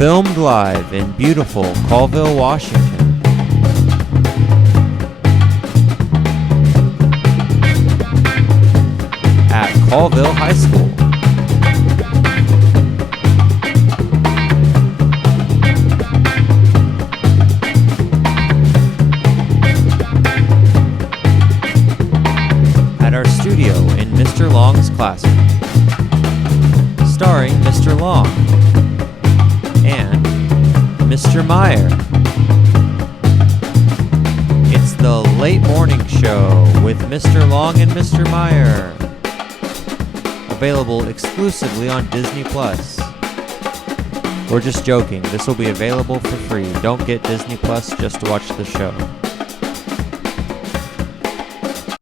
Filmed live in beautiful Colville, Washington. At Colville High School. At our studio in Mr. Long's classroom. Starring Mr. Long and Mr. Meyer. It's the late morning show with Mr. Long and Mr. Meyer. Available exclusively on Disney Plus. We're just joking. This will be available for free. Don't get Disney Plus just to watch the show.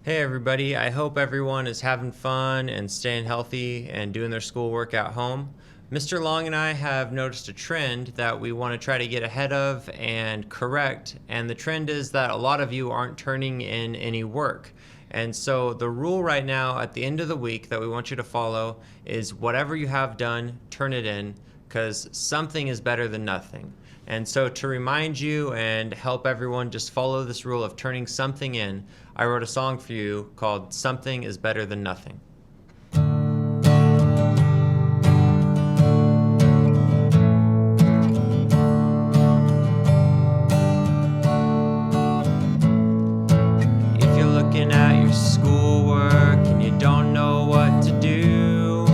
Hey everybody, I hope everyone is having fun and staying healthy and doing their schoolwork at home. Mr. Long and I have noticed a trend that we want to try to get ahead of and correct, and the trend is that a lot of you aren't turning in any work. And so the rule right now at the end of the week that we want you to follow is whatever you have done, turn it in, because something is better than nothing. And so to remind you and help everyone just follow this rule of turning something in, I wrote a song for you called Something is Better Than Nothing. If you're looking at your schoolwork and you don't know what to do,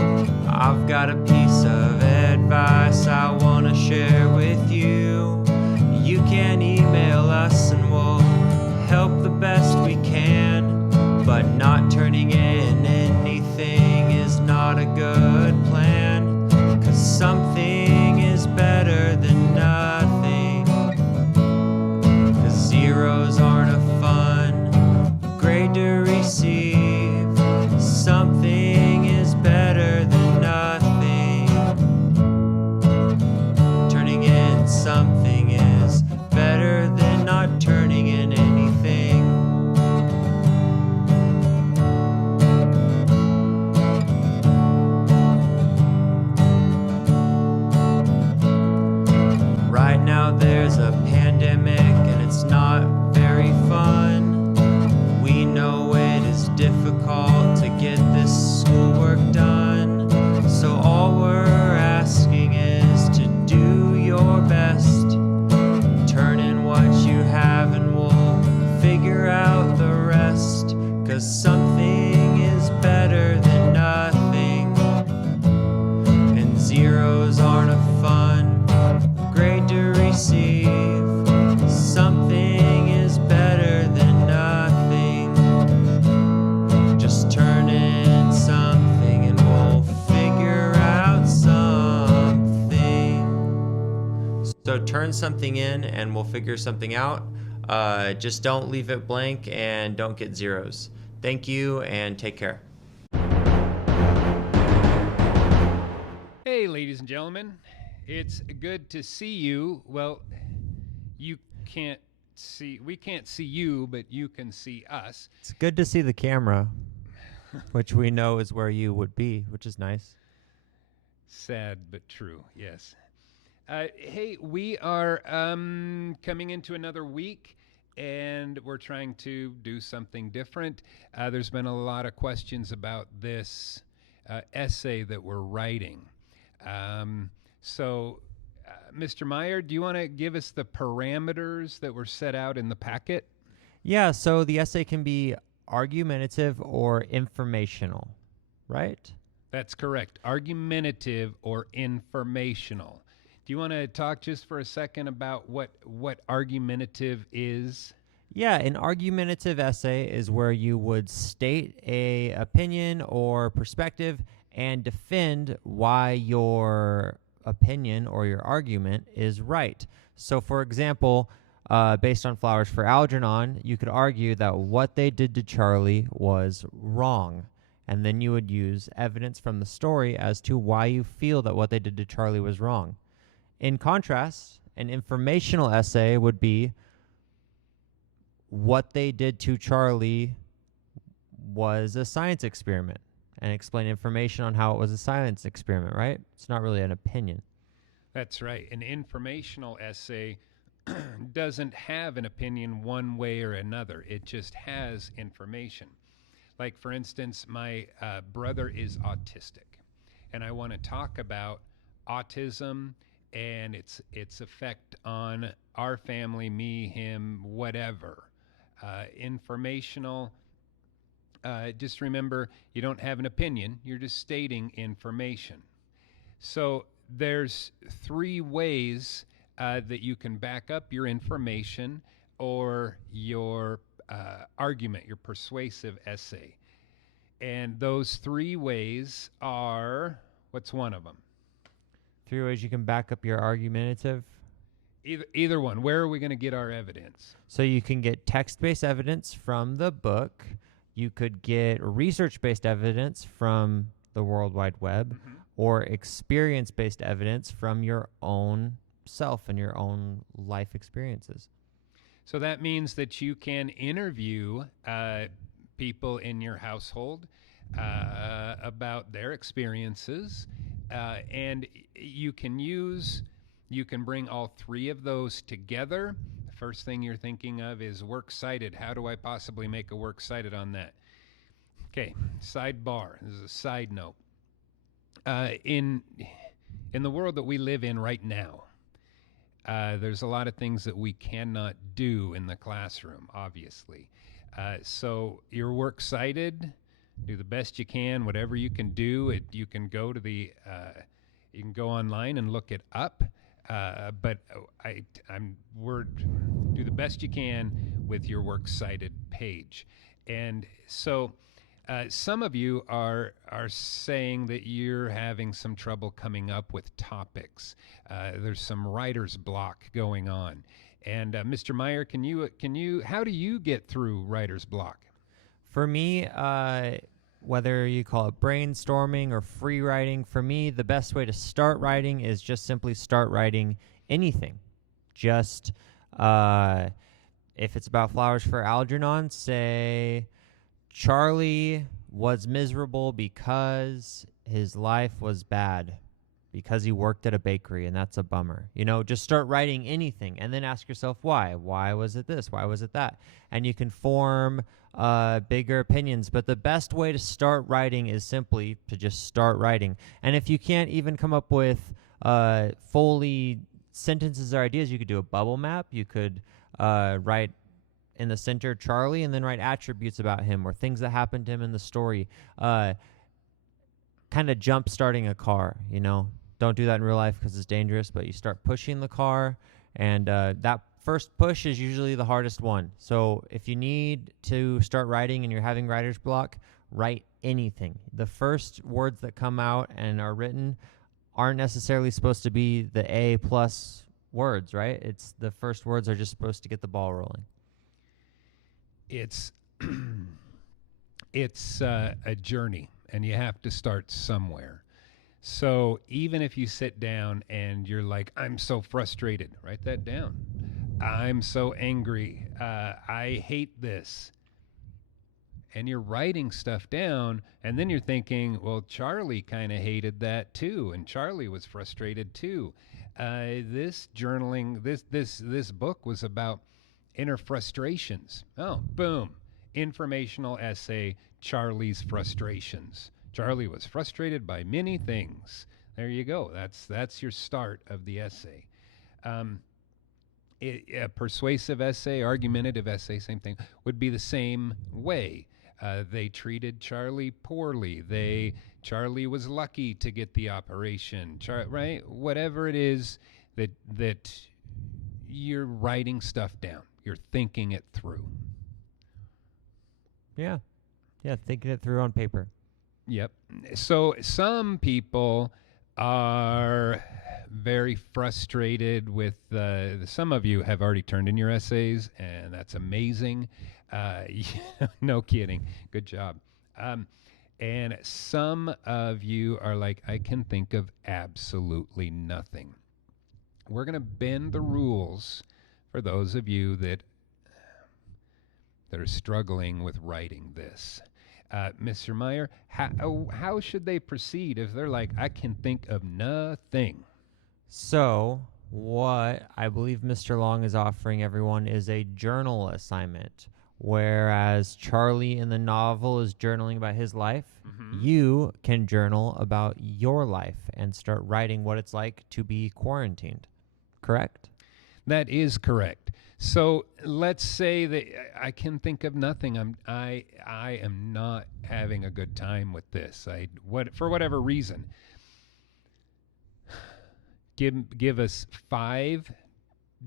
I've got a piece of advice I want to share with you. You can email us and we'll help the best we can, but not turning in anything is not a good plan, 'cause something is better than nothing, 'cause zeros aren't a fun grade to receive. Something is better than nothing. Turning in something is better than not turning in anything. Right now there's a pandemic and it's not very fun. We know it is difficult to get this schoolwork done. So all we're asking is to do your best. Turn in what you have and we'll figure out the rest. 'Cause something is better than nothing. And zeros aren't a fun grade to receive. Something is better than nothing. Just turn in something and we'll figure out something. So turn something in and we'll figure something out. Just don't leave it blank and don't get zeros. Thank you and take care. Hey, ladies and gentlemen, it's good to see you. Well, we can't see you, but you can see us. It's good to see the camera, which we know is where you would be, which is nice. Sad but true, yes. Hey, we are coming into another week, and we're trying to do something different. There's been a lot of questions about this essay that we're writing. So, Mr. Meyer, do you want to give us the parameters that were set out in the packet? Yeah, so the essay can be argumentative or informational, right? That's correct. Argumentative or informational. Do you want to talk just for a second about what argumentative is? Yeah, an argumentative essay is where you would state a opinion or perspective and defend why your opinion or your argument is right. So, for example, based on Flowers for Algernon, you could argue that what they did to Charlie was wrong. And then you would use evidence from the story as to why you feel that what they did to Charlie was wrong. In contrast, an informational essay would be what they did to Charlie was a science experiment, and explain information on how it was a science experiment, right? It's not really an opinion. That's right. An informational essay doesn't have an opinion one way or another. It just has information. Like, for instance, my brother is autistic, and I want to talk about autism and its effect on our family, me, him, whatever. Informational. Just remember, you don't have an opinion. You're just stating information. So there's three ways that you can back up your information or your argument, your persuasive essay. And those three ways are, what's one of them? 3 ways you can back up your argumentative. Either one. Where are we going to get our evidence? So you can get text-based evidence from the book. You could get research-based evidence from the World Wide Web, or experience-based evidence from your own self and your own life experiences. So that means that you can interview people in your household about their experiences, and you can bring all three of those together. The first thing you're thinking of is works cited. How do I possibly make a works cited on that? Okay, sidebar. This is a side note. In the world that we live in right now, there's a lot of things that we cannot do in the classroom, obviously. So your works cited, do the best you can, whatever you can do. You can go to you can go online and look it up. But do the best you can with your works cited page. And so some of you are saying that you're having some trouble coming up with topics. There's some writer's block going on. And Mr. Meyer, how do you get through writer's block? For me, whether you call it brainstorming or free writing, for me, the best way to start writing is just simply start writing anything. Just, if it's about Flowers for Algernon, say, Charlie was miserable because his life was bad, because he worked at a bakery, and that's a bummer. Just start writing anything, and then ask yourself why. Why was it this? Why was it that? And you can form bigger opinions, but the best way to start writing is simply to just start writing. And if you can't even come up with fully sentences or ideas, you could do a bubble map. You could write in the center Charlie, and then write attributes about him or things that happened to him in the story. Kind of jump starting a car, Don't do that in real life because it's dangerous, but you start pushing the car, and that first push is usually the hardest one. So if you need to start writing and you're having writer's block, write anything. The first words that come out and are written aren't necessarily supposed to be the A+ words, right? It's the first words are just supposed to get the ball rolling. It's a journey, and you have to start somewhere. So even if you sit down and you're like, I'm so frustrated, write that down. I'm so angry. I hate this. And you're writing stuff down, and then you're thinking, well, Charlie kind of hated that too, and Charlie was frustrated too. This journaling, this book was about inner frustrations. Oh, boom. Informational essay, Charlie's frustrations. Charlie was frustrated by many things. There you go. That's your start of the essay. A persuasive essay, argumentative essay, same thing, would be the same way. They treated Charlie poorly. Charlie was lucky to get the operation. Right? Whatever it is that you're writing stuff down. You're thinking it through. Yeah, thinking it through on paper. Yep. So some people are very frustrated with, some of you have already turned in your essays, and that's amazing. No kidding. Good job. And some of you are like, I can think of absolutely nothing. We're going to bend the rules for those of you that are struggling with writing this. Mr. Meyer, how should they proceed if they're like, I can think of nothing? So, what I believe Mr. Long is offering everyone is a journal assignment. Whereas Charlie in the novel is journaling about his life, you can journal about your life and start writing what it's like to be quarantined. Correct? That is correct. So let's say that I can think of nothing. I am not having a good time with this. For whatever reason. Give us 5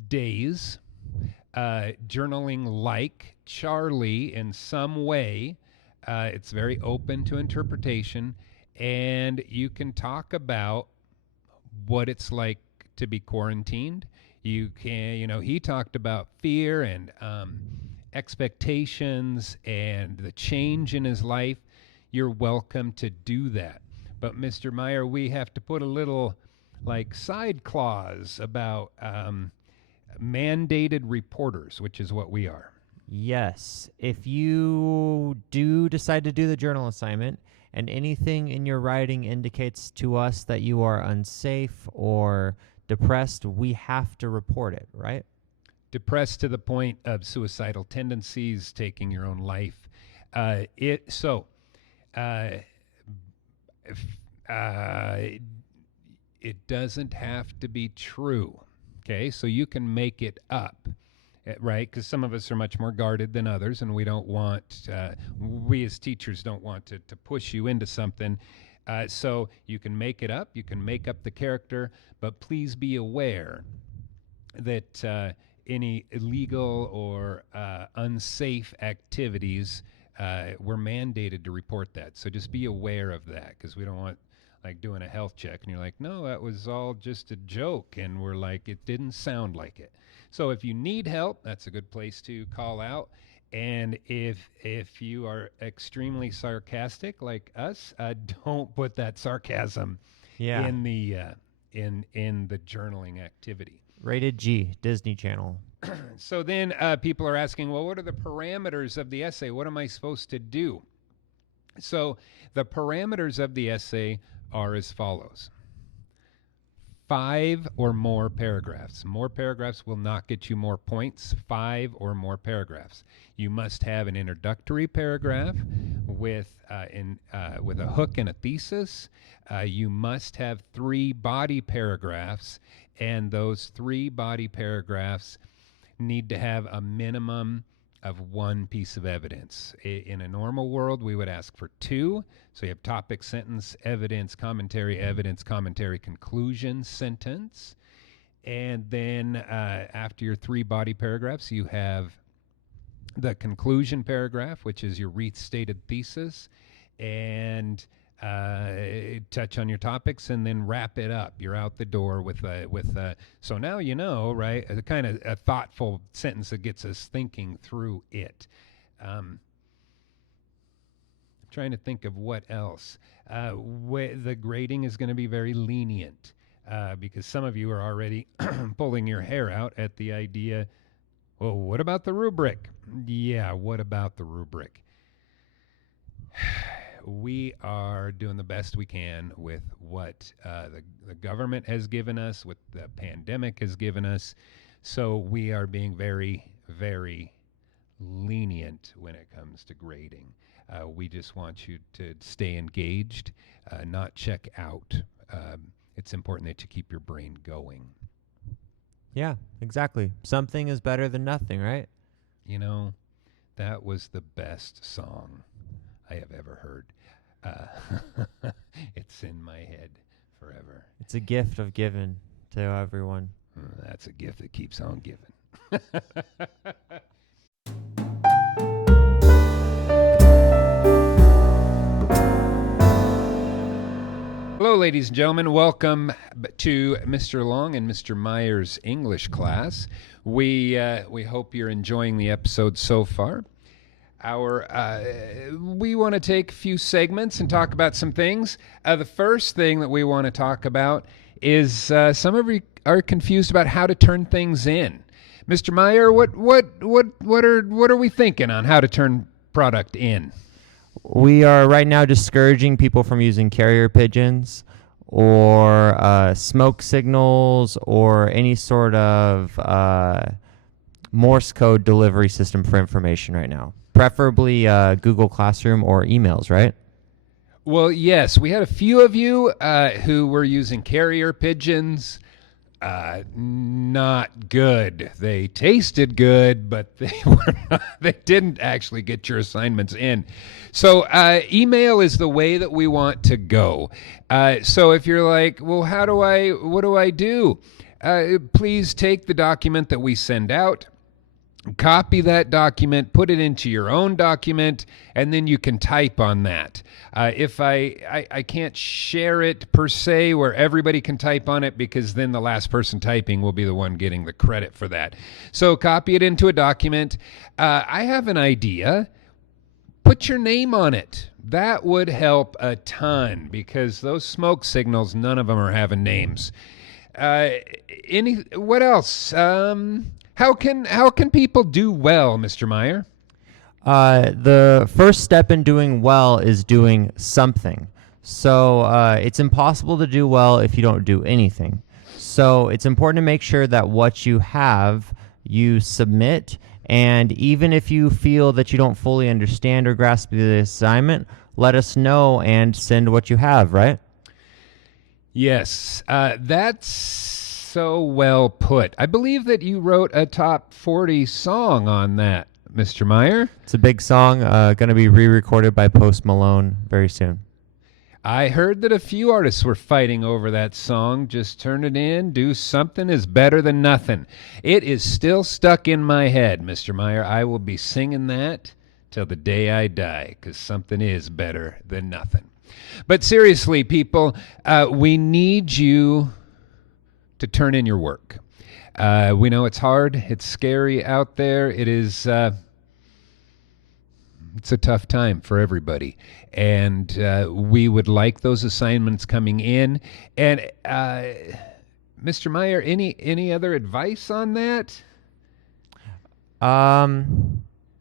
days journaling like Charlie in some way. It's very open to interpretation, and you can talk about what it's like to be quarantined. You can, he talked about fear and expectations and the change in his life. You're welcome to do that. But Mr. Meyer, we have to put a little side clause about mandated reporters, which is what we are. Yes. If you do decide to do the journal assignment and anything in your writing indicates to us that you are unsafe or depressed, we have to report it, right? Depressed to the point of suicidal tendencies, taking your own life. It doesn't have to be true. Okay, so you can make it up, right? Because some of us are much more guarded than others, and we don't want, we as teachers don't want to push you into something. So you can make it up, you can make up the character, but please be aware that any illegal or unsafe activities, we're mandated to report that. So just be aware of that, because we don't want doing a health check and you're like, no, that was all just a joke, and we're like, it didn't sound like it. So if you need help, that's a good place to call out. And if you are extremely sarcastic like us, don't put that sarcasm in the journaling activity. Rated G, Disney Channel. So then people are asking, well, what are the parameters of the essay? What am I supposed to do? So the parameters of the essay are as follows. 5 or more paragraphs. More paragraphs will not get you more points. 5 or more paragraphs. You must have an introductory paragraph with a hook and a thesis. You must have 3 body paragraphs, and those 3 body paragraphs need to have a minimum of 1 piece of evidence. In a normal world, we would ask for 2. So you have topic, sentence, evidence, commentary, conclusion, sentence. And then after your 3 body paragraphs, you have the conclusion paragraph, which is your restated thesis, and touch on your topics, and then wrap it up. You're out the door with so now you know, right? A kind of a thoughtful sentence that gets us thinking through it. I'm trying to think of what else. The grading is going to be very lenient because some of you are already pulling your hair out at the idea, well, what about the rubric? Yeah, what about the rubric? We are doing the best we can with what the government has given us, what the pandemic has given us. So we are being very, very lenient when it comes to grading. We just want you to stay engaged, not check out. It's important that you keep your brain going. Yeah, exactly. Something is better than nothing, right? You know, that was the best song I have ever heard. It's in my head forever. It's a gift of giving to everyone. That's a gift that keeps on giving. Hello, ladies and gentlemen. Welcome to Mr. Long and Mr. Meyer's English class. We hope you're enjoying the episode so far. We want to take a few segments and talk about some things. The first thing that we want to talk about is some of you are confused about how to turn things in. Mr. Meyer, what are we thinking on how to turn product in? We are right now discouraging people from using carrier pigeons or smoke signals or any sort of Morse code delivery system for information right now. Preferably Google Classroom or emails, right? Well, yes, we had a few of you who were using carrier pigeons. Not good. They tasted good, but they didn't actually get your assignments in. So email is the way that we want to go. So if you're like, well, what do I do? Please take the document that we send out, copy that document, put it into your own document, and then you can type on that. If I can't share it per se where everybody can type on it, because then the last person typing will be the one getting the credit for that. So copy it into a document. I have an idea. Put your name on it. That would help a ton, because those smoke signals, none of them are having names. What else? How can people do well, Mr. Meyer? The first step in doing well is doing something. So it's impossible to do well if you don't do anything. So it's important to make sure that what you have, you submit. And even if you feel that you don't fully understand or grasp the assignment, let us know and send what you have, right? Yes, that's so well put. I believe that you wrote a top 40 song on that, Mr. Meyer. It's a big song, going to be re-recorded by Post Malone very soon. I heard that a few artists were fighting over that song. Just turn it in, do something is better than nothing. It is still stuck in my head, Mr. Meyer. I will be singing that till the day I die, because something is better than nothing. But seriously, people, we need you to turn in your work. We know it's hard. It's scary out there. It is... it's a tough time for everybody, and we would like those assignments coming in. And Mr. Meyer, any other advice on that?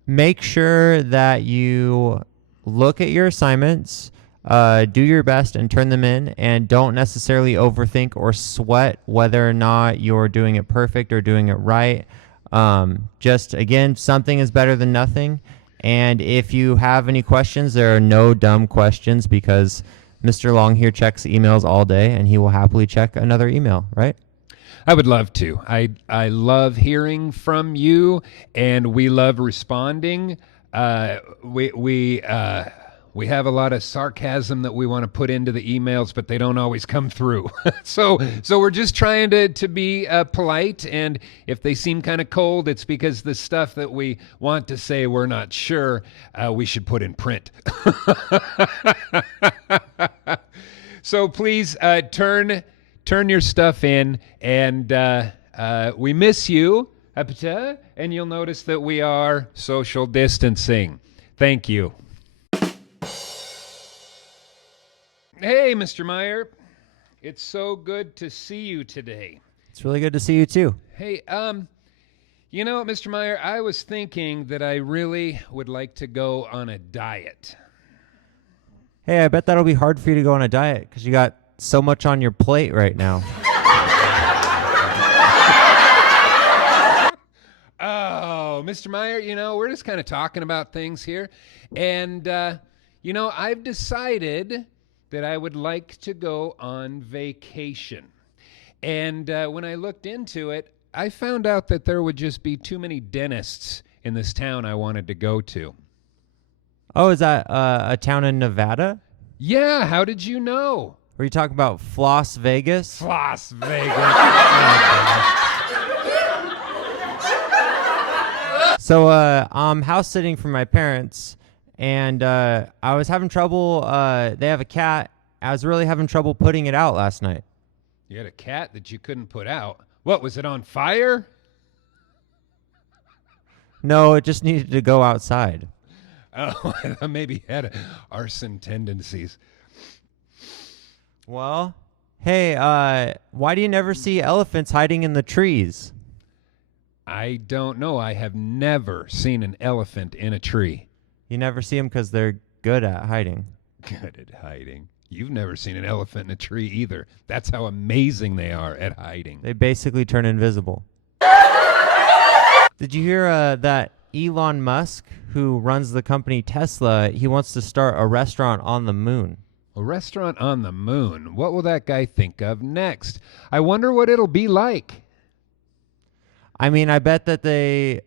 Make sure that you look at your assignments, do your best and turn them in, and don't necessarily overthink or sweat whether or not you're doing it perfect or doing it right. Just, again, something is better than nothing. And if you have any questions, there are no dumb questions, because Mr. Long here checks emails all day, and he will happily check another email, right? I would love to. I love hearing from you, and we love responding. We have a lot of sarcasm that we want to put into the emails, but they don't always come through. So we're just trying to be polite, and if they seem kind of cold, it's because the stuff that we want to say we're not sure we should put in print. So please turn your stuff in, and we miss you, and you'll notice that we are social distancing. Thank you. Hey, Mr. Meyer. It's so good to see you today. It's really good to see you too. Hey, you know, Mr. Meyer, I was thinking that I really would like to go on a diet. Hey, I bet that'll be hard for you to go on a diet because you got so much on your plate right now. Oh, Mr. Meyer, you know, we're just kind of talking about things here. And, you know, I've decided that I would like to go on vacation. And when I looked into it, I found out that there would just be too many dentists in this town I wanted to go to. Oh, is that a town in Nevada? Yeah, how did you know? Were you talking about Floss Vegas? Las Vegas. So I'm house sitting for my parents, and I was having trouble. They have a cat. I was really having trouble putting it out last night. You had a cat that you couldn't put out. What, was it on fire? No, it just needed to go outside. Oh, maybe it had arson tendencies. Well, hey, why do you never see elephants hiding in the trees? I don't know. I have never seen an elephant in a tree. You never see them because they're good at hiding. Good at hiding. You've never seen an elephant in a tree either. That's how amazing they are at hiding. They basically turn invisible. Did you hear that Elon Musk, who runs the company Tesla, he wants to start a restaurant on the moon? A restaurant on the moon. What will that guy think of next? I wonder what it'll be like. I mean, I bet that they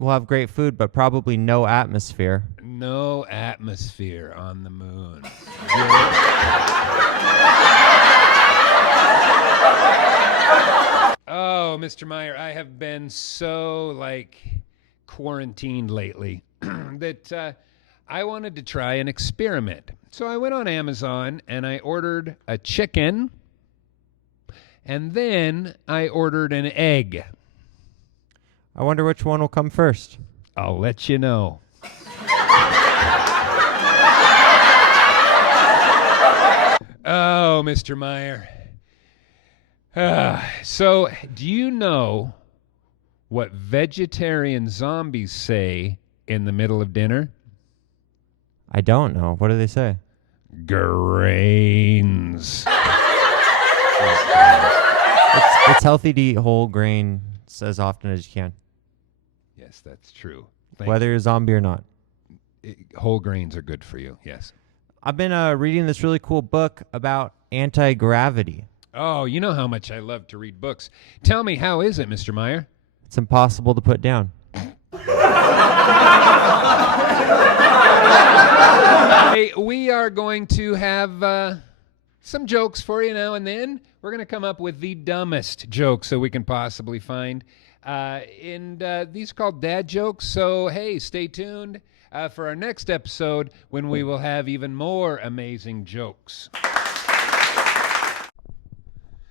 will have great food, but probably no atmosphere. No atmosphere on the moon. Oh, Mr. Meyer, I have been so, quarantined lately that I wanted to try an experiment. So I went on Amazon and I ordered a chicken, and then I ordered an egg. I wonder which one will come first. I'll let you know. Oh, Mr. Meyer. So, do you know what vegetarian zombies say in the middle of dinner? I don't know. What do they say? Grains. It's healthy to eat whole grains as often as you can, Yes, that's true. whether you're a zombie or not. Whole grains are good for you, yes. I've been reading this really cool book about anti-gravity. Oh, you know how much I love to read books. Tell me, how is it, Mr. Meyer? It's impossible to put down. Hey, we are going to have some jokes for you now and then. We're going to come up with the dumbest jokes that we can possibly find. These are called dad jokes. So, hey, stay tuned for our next episode when we will have even more amazing jokes.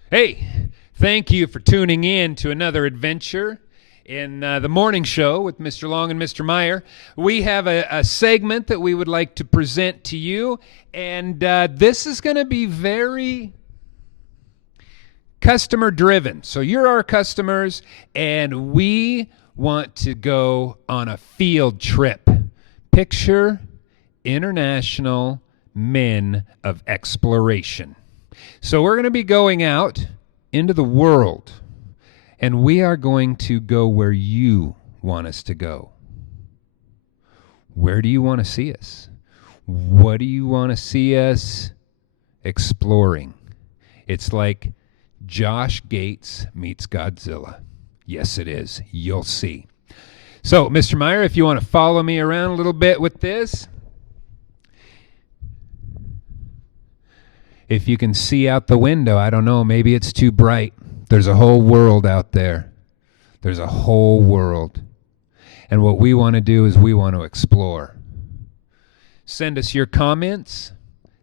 Hey, thank you for tuning in to another adventure in the morning show with Mr. Long and Mr. Meyer. We have a segment that we would like to present to you, and this is going to be very customer driven. So you're our customers, and we want to go on a field trip. Picture International Men of Exploration. So we're going to be going out into the world, and we are going to go where you want us to go. Where do you want to see us? What do you want to see us exploring? It's like Josh Gates meets Godzilla. Yes, it is. You'll see. So, Mr. Meyer, if you want to follow me around a little bit with this. If you can see out the window, I don't know, maybe it's too bright. There's a whole world out there. There's a whole world. And what we want to do is we want to explore. Send us your comments.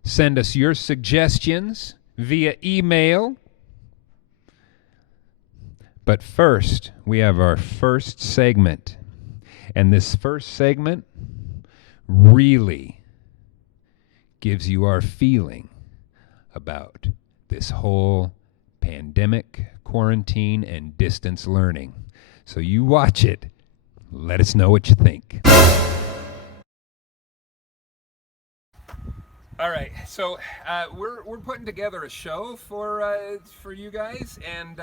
Send us your suggestions via email. But first, we have our first segment. And this first segment really gives you our feeling about this whole pandemic, quarantine, and distance learning. So you watch it. Let us know what you think. All right, so we're putting together a show for you guys, and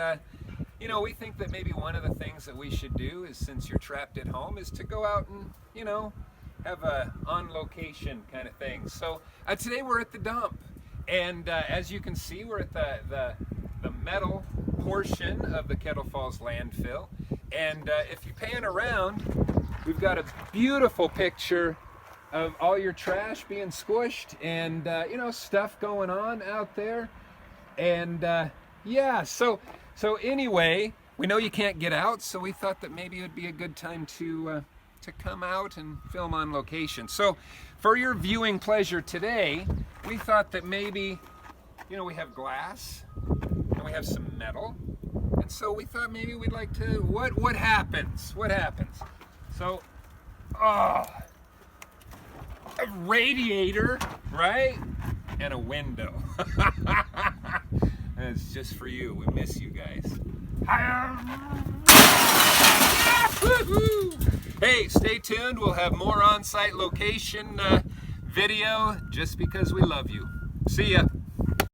we think that maybe one of the things that we should do is, since you're trapped at home, is to go out and have a on location kind of thing. So today we're at the dump. And as you can see, we're at the metal portion of the Kettle Falls landfill. And if you pan around, we've got a beautiful picture of all your trash being squished and, stuff going on out there. And so anyway, we know you can't get out, so we thought that maybe it would be a good time to come out and film on location. So for your viewing pleasure today, we thought that maybe, we have glass and we have some metal. And so we thought maybe we'd like to, what happens? What happens? So, a radiator, right? And a window. And it's just for you. We miss you guys. Hey, stay tuned. We'll have more on-site location video just because we love you. See ya.